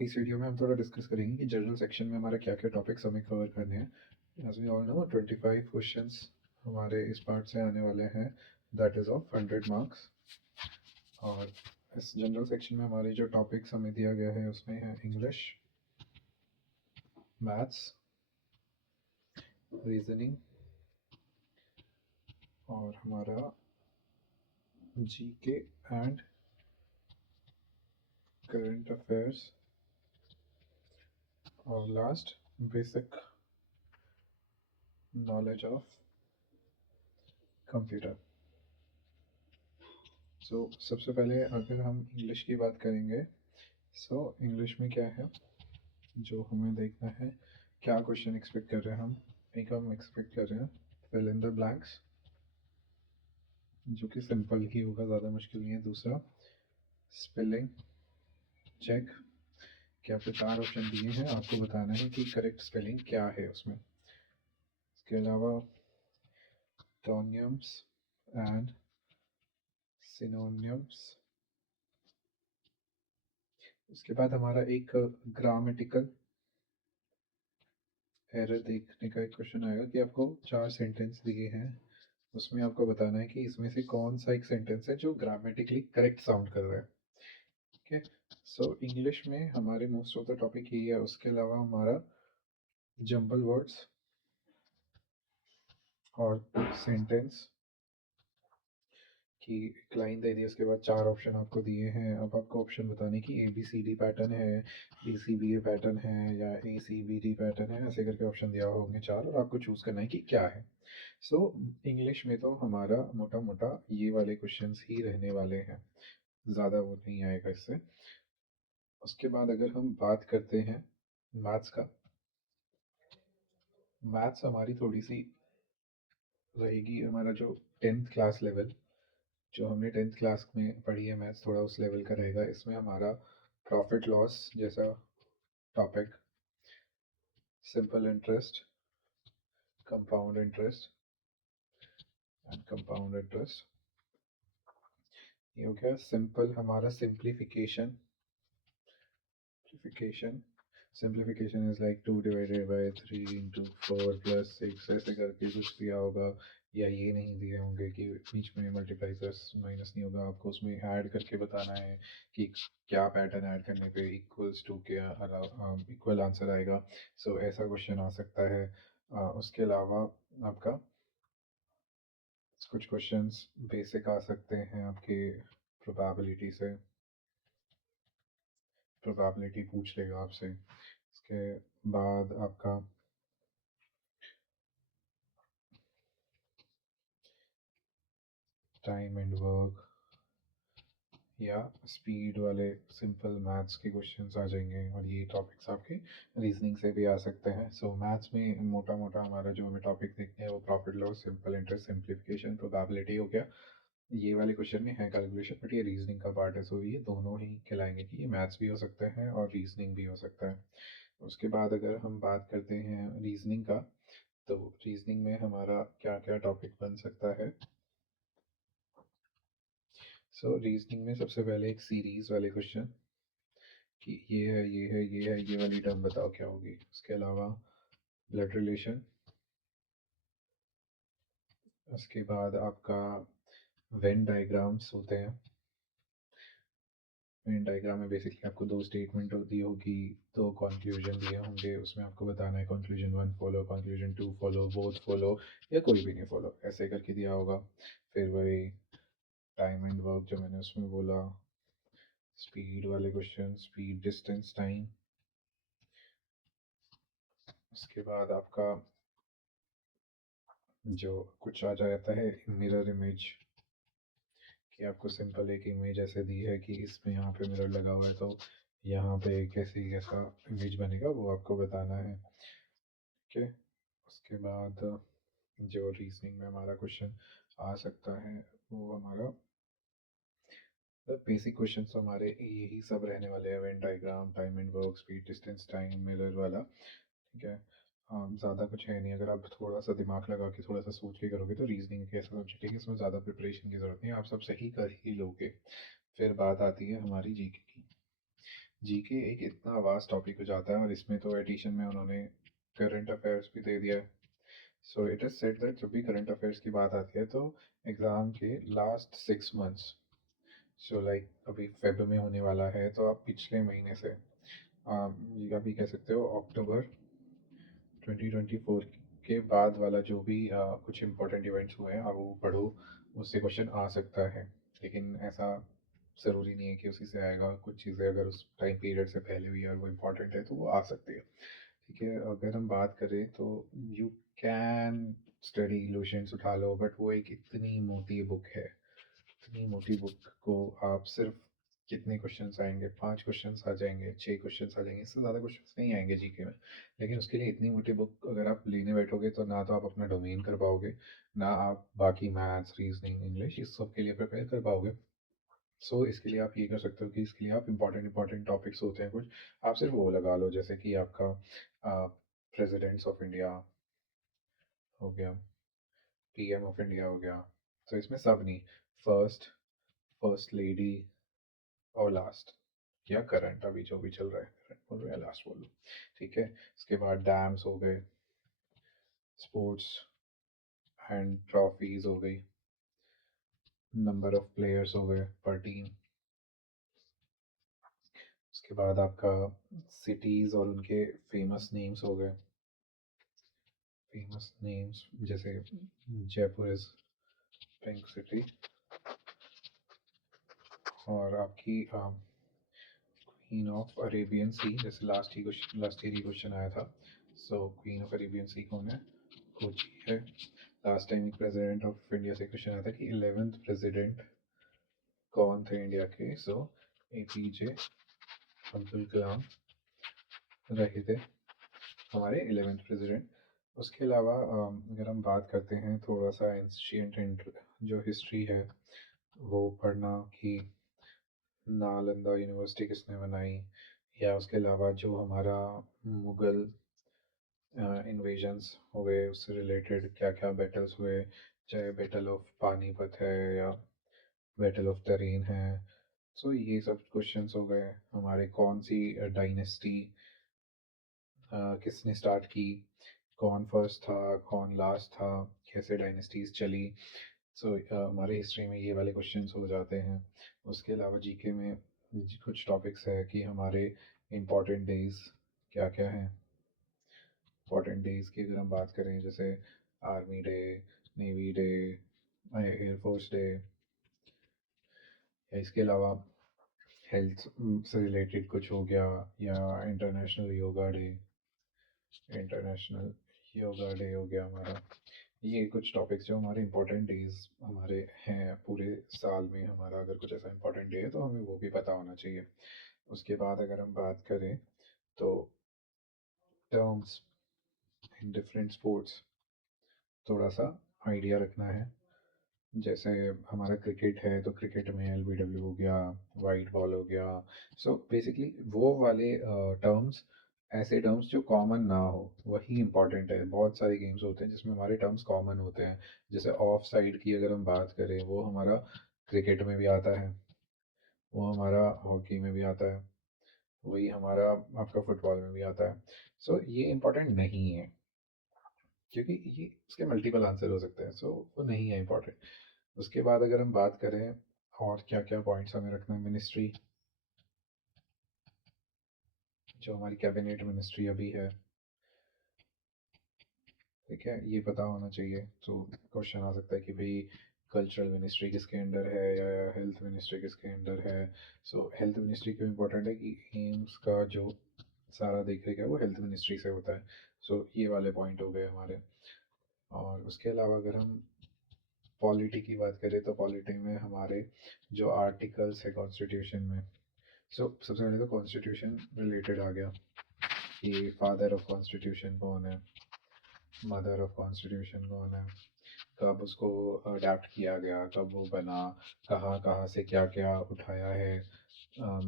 इस वीडियो में हम थोड़ा डिस्कस करेंगे कि जनरल सेक्शन में हमारा क्या क्या टॉपिक्स हमें कवर करने हैं। As we all know 25 questions हमारे इस पार्ट से आने वाले हैं, दैट इज़ ऑफ 100 मार्क्स। और इस जनरल सेक्शन में हमारे जो टॉपिक्स हमें दिया गया है उसमें है इंग्लिश, मैथ्स, रीजनिंग और हमारा जीके एंड करंट अफेयर्स और last basic knowledge of computer. सबसे पहले अगर हम इंग्लिश की बात करेंगे, इंग्लिश में क्या है जो हमें देखना है, क्या क्वेश्चन एक्सपेक्ट कर रहे हैं हम। एक हम एक्सपेक्ट कर रहे हैं फिल इन द ब्लैंक्स, जो कि सिंपल ही होगा, ज़्यादा मुश्किल नहीं है। दूसरा स्पेलिंग चेक, कि आपको 4 ऑप्शन दिए हैं, आपको बताना है कि करेक्ट स्पेलिंग क्या है उसमें। इसके अलावा टोनियम्स एंड सिनोनियम्स। उसके बाद हमारा एक ग्रामेटिकल एरर देखने का एक क्वेश्चन आएगा कि आपको 4 सेंटेंस दिए हैं, उसमें आपको बताना है कि इसमें से कौन सा एक सेंटेंस है जो ग्रामेटिकली करेक्ट साउंड कर रहा है। ओके, इंग्लिश में हमारे मोस्ट ऑफ द टॉपिक यही है। उसके अलावा हमारा जंबल वर्ड्स और सेंटेंस की एक लाइन दे दी, उसके बाद 4 ऑप्शन आपको दिए हैं। अब आपको ऑप्शन बताने की ABCD पैटर्न है, BCBA पैटर्न है या ACBD पैटर्न है, ऐसे करके ऑप्शन दिया होंगे 4 और आपको चूज़ करना है कि क्या है। इंग्लिश में तो हमारा मोटा मोटा ये वाले क्वेश्चंस ही रहने वाले हैं, ज़्यादा वो नहीं आएगा इससे। उसके बाद अगर हम बात करते हैं मैथ्स का, मैथ्स हमारी थोड़ी सी रहेगी, हमारा जो 10th क्लास लेवल जो हमने 10th क्लास में पढ़ी है मैथ्स, थोड़ा उस लेवल का रहेगा। इसमें हमारा प्रॉफिट लॉस जैसा topic, simple interest, compound interest and compound interest, ये हो गया। सिंपल हमारा simplification, simplification is like 2 divided by 3 into 4 plus 6, ऐसे करके कुछ दिया होगा, या ये नहीं दिए होंगे कि बीच में मल्टीप्लाई प्लस माइनस नहीं होगा, आपको उसमें ऐड करके बताना है कि क्या पैटर्न ऐड करने पे इक्वल्स टू के इक्वल आंसर आएगा। ऐसा क्वेश्चन आ सकता है। उसके अलावा आपका कुछ क्वेश्चंस बेसिक आ सकते हैं आपके, प्रोबेबिलिटी से, प्रोबेबिलिटी पूछ लेगा आपसे। इसके बाद आपका टाइम एंड वर्क या स्पीड वाले सिंपल मैथ्स के क्वेश्चंस आ जाएंगे, और ये टॉपिक्स आपके रीजनिंग से भी आ सकते हैं। मैथ्स में मोटा मोटा हमारा जो हमें टॉपिक देखते हैं वो profit loss, simple interest, simplification, probability हो गया। ये वाले क्वेश्चन में है कैलकुलेशन, बट ये रीजनिंग का पार्ट है, ये दोनों ही कहलाएंगे कि ये मैथ्स भी हो सकता है और रीजनिंग भी हो सकता है। उसके बाद अगर हम बात करते हैं रीजनिंग का, तो रीजनिंग में हमारा क्या क्या टॉपिक बन सकता है। रीजनिंग में सबसे पहले एक सीरीज वाले क्वेश्चन कि ये है ये है ये है, ये वाली टर्म बताओ क्या होगी। उसके अलावा ब्लड रिलेशन। उसके बाद आपका वेन डायग्राम्स होते हैं। वेन डायग्राम में बेसिकली आपको 2 स्टेटमेंट दी होगी, 2 कंक्लूजन दिए होंगे, उसमें आपको बताना है conclusion 1 follow, conclusion 2 follow, both follow या कोई भी नहीं फॉलो, ऐसे करके दिया होगा। फिर वही टाइम एंड वर्क जो मैंने उसमें बोला, स्पीड वाले क्वेश्चन, स्पीड, डिस्टेंस, टाइम। उसके बाद आपका जो कुछ आ जाता है मिरर इमेज, कि आपको सिंपल एक इमेज ऐसे दी है कि इसमें यहाँ पे मिरर लगा हुआ है, तो यहाँ पे कैसा इमेज बनेगा वो आपको बताना है। ठीक है, उसके बाद जो रीजनिंग में हमारा क्वेश्चन आ सकता है वो हमारा बेसिक क्वेश्चन तो हमारे यही सब रहने वाले हैं, Venn diagram, time and work, speed, distance, time, mirror वाला। ठीक है, ज़्यादा कुछ है नहीं, अगर आप थोड़ा सा दिमाग लगा के थोड़ा सा सोच के करोगे तो रीजनिंग के ऐसा सब्जेक्ट है, इसमें ज़्यादा प्रिपरेशन की ज़रूरत नहीं है, आप सब सही कर ही लोगे। फिर बात आती है हमारी जीके की। जीके एक इतना वास्ट टॉपिक हो जाता है और इसमें तो एडिशन में उन्होंने करंट अफेयर्स भी दे दिया है। So it is said that जब भी करंट अफेयर्स की बात आती है तो एग्ज़ाम के लास्ट 6 मंथ्स, सो लाइक अभी फेब में होने वाला है तो आप पिछले महीने से ये अभी कह सकते हो अक्टूबर 2024 के बाद वाला जो भी कुछ इंपॉर्टेंट इवेंट्स हुए हैं आप वो पढ़ो, उससे क्वेश्चन आ सकता है। लेकिन ऐसा ज़रूरी नहीं है कि उसी से आएगा, कुछ चीज़ें अगर उस टाइम पीरियड से पहले हुई है और वो इम्पोर्टेंट है तो वो आ सकती है। ठीक है, अगर हम बात करें तो यू कैन स्टडी इल्यूशंस उठा लो, बट वो एक इतनी मोटी बुक है, इतनी मोटी बुक को आप सिर्फ कितने क्वेश्चंस आएंगे, 5 क्वेश्चंस आ जाएंगे, 6 क्वेश्चंस आ जाएंगे, इससे ज़्यादा क्वेश्चंस नहीं आएंगे जीके में। लेकिन उसके लिए इतनी मोटी बुक अगर आप लेने बैठोगे तो ना तो आप अपना डोमेन कर पाओगे, ना आप बाकी मैथ्स रीजनिंग इंग्लिश इस सब के लिए प्रिपेयर कर पाओगे। सो इसके लिए आप ये कर सकते हो कि इसके लिए आप इंपॉर्टेंट टॉपिक्स होते हैं कुछ, आप सिर्फ वो लगा लो, जैसे कि आपका प्रेसिडेंट्स ऑफ इंडिया हो गया, पीएम ऑफ इंडिया हो गया। तो इसमें सब नहीं, फर्स्ट, फर्स्ट लेडी और लास्ट, या करंट अभी जो भी चल रहा है, करंट बोल रहे हैं लास्ट बोल लो। ठीक है, इसके बाद डैम्स हो गए, स्पोर्ट्स एंड ट्रॉफीज हो गई, नंबर ऑफ प्लेयर्स हो गए पर टीम। उसके बाद आपका सिटीज़ और उनके फेमस नेम्स हो गए, फेमस नेम्स जैसे जयपुर इज पिंक सिटी, और आपकी क्वीन ऑफ अरेबियन सी, जैसे लास्ट ईयर ही क्वेश्चन आया था। सो क्वीन ऑफ अरेबियन सी कौन है, कोची है। लास्ट टाइम एक प्रेसिडेंट ऑफ इंडिया से क्वेश्चन आया था कि 11th प्रेसिडेंट कौन थे इंडिया के। सो एपीजे अब्दुल कलाम रहे थे हमारे 11th प्रेसिडेंट। उसके अलावा अगर हम बात करते हैं थोड़ा सा एंशियंट जो हिस्ट्री है वो पढ़ना, कि नालंदा यूनिवर्सिटी किसने बनाई, या उसके अलावा जो हमारा मुगल इन्वेजन्स हुए उससे रिलेटेड क्या क्या बैटल्स हुए, चाहे बैटल ऑफ पानीपत है या बैटल ऑफ तरीन है। सो ये सब क्वेश्चंस हो गए हमारे, कौन सी डायनेस्टी किसने स्टार्ट की, कौन फर्स्ट था कौन लास्ट था, कैसे डायनेस्टीज चली। सो हमारे हिस्ट्री में ये वाले क्वेश्चंस हो जाते हैं। उसके अलावा जीके में कुछ टॉपिक्स है कि हमारे इम्पोर्टेंट डेज क्या क्या हैं। इम्पोर्टेंट डेज की अगर हम बात करें जैसे army day, navy day, air force day, या इसके अलावा हेल्थ से रिलेटेड कुछ हो गया, या international yoga day, international yoga day हो गया हमारा। ये कुछ टॉपिक्स जो हमारे इम्पोर्टेंट डेज हमारे हैं पूरे साल में, हमारा अगर कुछ ऐसा इम्पोर्टेंट डे है तो हमें वो भी पता होना चाहिए। उसके बाद अगर हम बात करें तो टर्म्स इन डिफरेंट स्पोर्ट्स थोड़ा सा आइडिया रखना है। जैसे हमारा क्रिकेट है तो क्रिकेट में एलबीडब्ल्यू हो गया, वाइट बॉल हो गया। सो बेसिकली वो वाले टर्म्स, ऐसे टर्म्स जो कॉमन ना हो वही इम्पोर्टेंट है। बहुत सारे गेम्स होते हैं जिसमें हमारे टर्म्स कॉमन होते हैं, जैसे ऑफ साइड की अगर हम बात करें वो हमारा क्रिकेट में भी आता है, वो हमारा हॉकी में भी आता है, वही हमारा आपका फुटबॉल में भी आता है। सो ये इम्पोर्टेंट नहीं है, क्योंकि ये इसके मल्टीपल आंसर हो सकते हैं, सो वो नहीं है इम्पोर्टेंट। उसके बाद अगर हम बात करें और क्या क्या पॉइंट्स हमें रखना है, मिनिस्ट्री, जो हमारी कैबिनेट मिनिस्ट्री अभी है, ठीक है, ये पता होना चाहिए। तो क्वेश्चन आ सकता है कि भाई कल्चरल मिनिस्ट्री किसके अंडर है, या हेल्थ मिनिस्ट्री किसके अंडर है। सो हेल्थ मिनिस्ट्री क्यों इम्पोर्टेंट है कि एम्स का जो सारा देख रेख है वो हेल्थ मिनिस्ट्री से होता है। सो ये वाले पॉइंट हो गए हमारे। और उसके अलावा अगर हम पॉलिटी की बात करें तो पॉलिटी में हमारे जो आर्टिकल्स है कॉन्स्टिट्यूशन में, सो सबसे पहले तो कॉन्स्टिट्यूशन रिलेटेड आ गया कि फादर ऑफ कॉन्स्टिट्यूशन कौन है, मदर ऑफ कॉन्स्टिट्यूशन कौन है, कब उसको अडेप्ट किया गया, कब वो बना, कहाँ कहाँ से क्या क्या उठाया है।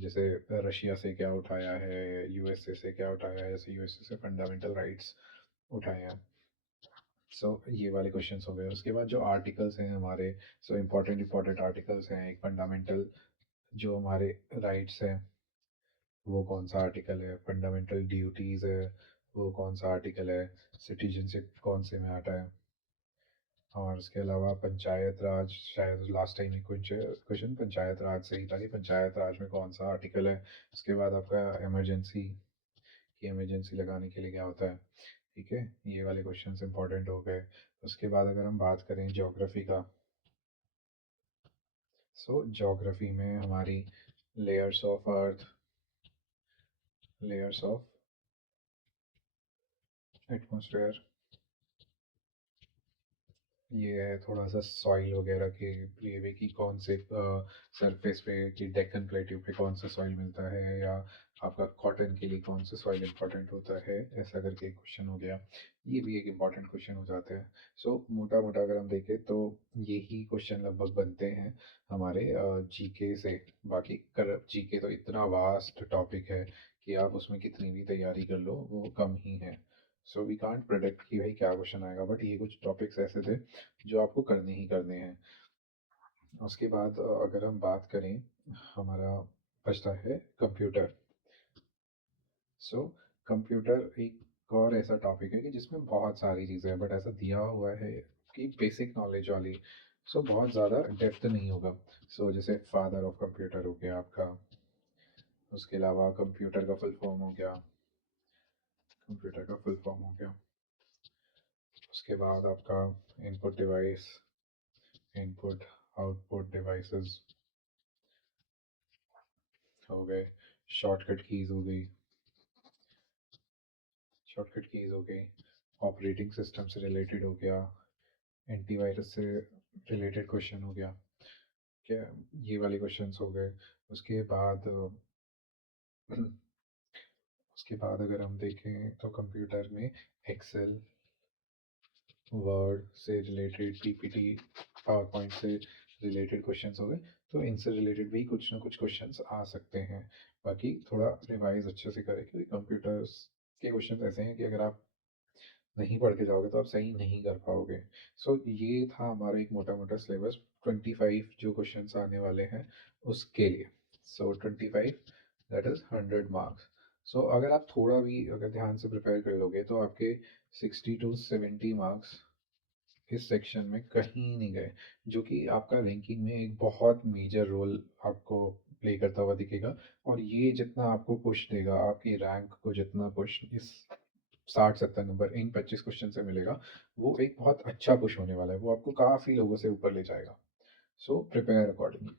जैसे रशिया से क्या उठाया है, यूएसए से क्या उठाया है, जैसे यूएसए से फंडामेंटल राइट्स उठाए हैं। सो ये वाले क्वेश्चंस हो गए। उसके बाद जो आर्टिकल्स हैं हमारे, सो इम्पोर्टेंट इम्पोर्टेंट आर्टिकल्स हैं, एक फंडामेंटल जो हमारे राइट्स हैं, वो कौन सा आर्टिकल है, फंडामेंटल ड्यूटीज़ है, वो कौन सा आर्टिकल है, सिटीजनशिप कौन से में आता है, और इसके अलावा पंचायत राज, शायद लास्ट टाइम एक क्वेश्चन पंचायत राज से ही था कि पंचायत राज में कौन सा आर्टिकल है। उसके बाद आपका इमरजेंसी, कि इमरजेंसी लगाने के लिए क्या होता है। ठीक है, ये वाले क्वेश्चंस इंपॉर्टेंट हो गए। उसके बाद अगर हम बात करें ज्योग्राफी का, सो ज्योग्राफी में हमारी layers of earth, layers of atmosphere, ये है थोड़ा सा सॉइल वगैरह के लिए भी कि कौन से सरफेस पे, कि डेक्कन प्लेट्यू पे कौन सा सॉइल मिलता है, या आपका कॉटन के लिए कौन सा सॉइल इंपॉर्टेंट होता है, ऐसा करके एक क्वेश्चन हो गया। ये भी एक इम्पॉर्टेंट क्वेश्चन हो जाते हैं। सो मोटा मोटा अगर हम देखें तो यही क्वेश्चन लगभग बनते हैं हमारे जीके से। बाकी कर जीके तो इतना वास्ट टॉपिक है कि आप उसमें कितनी भी तैयारी कर लो वो कम ही है। सो वी कांट प्रेडिक्ट कि भाई क्या क्वेश्चन आएगा, बट ये कुछ टॉपिक्स ऐसे थे जो आपको करने ही करने हैं। उसके बाद अगर हम बात करें, हमारा बचता है कंप्यूटर। सो कंप्यूटर एक और ऐसा टॉपिक है कि जिसमें बहुत सारी चीज़ें हैं, बट ऐसा दिया हुआ है कि बेसिक नॉलेज वाली। सो बहुत ज़्यादा डेप्थ नहीं होगा। सो जैसे फादर ऑफ कंप्यूटर हो गया आपका, उसके अलावा कंप्यूटर का फुल फॉर्म हो गया, कंप्यूटर का फुल फॉर्म हो गया। उसके बाद आपका input device, input output devices हो गए, शॉर्टकट कीज हो गई, शॉर्टकट कीज हो गई, ऑपरेटिंग सिस्टम से रिलेटेड हो गया, एंटीवायरस से रिलेटेड क्वेश्चन हो गया। क्या, ये वाले क्वेश्चंस हो गए। उसके बाद उसके बाद अगर हम देखें तो कंप्यूटर में एक्सेल, वर्ड से रिलेटेड, पीपीटी, पावर पॉइंट से रिलेटेड क्वेश्चंस हो गए। तो इनसे रिलेटेड भी कुछ ना कुछ क्वेश्चंस आ सकते हैं। बाकी थोड़ा रिवाइज अच्छे से करें, क्योंकि कंप्यूटर्स के क्वेश्चंस ऐसे हैं कि अगर आप नहीं पढ़ के जाओगे तो आप सही नहीं कर पाओगे। सो ये था हमारा एक मोटा मोटा सिलेबस, 25 जो क्वेश्चंस आने वाले हैं उसके लिए। सो 25, दैट इज 100 मार्क्स। सो अगर आप थोड़ा भी अगर ध्यान से प्रिपेयर कर लोगे तो आपके 60 to 70 मार्क्स इस सेक्शन में कहीं नहीं गए, जो कि आपका रैंकिंग में एक बहुत मेजर रोल आपको प्ले करता हुआ दिखेगा। और ये जितना आपको पुश देगा, आपकी रैंक को जितना पुश इस 60-70 नंबर इन 25 क्वेश्चन से मिलेगा, वो एक बहुत अच्छा पुश होने वाला है, वो आपको काफ़ी लोगों से ऊपर ले जाएगा। So prepare accordingly.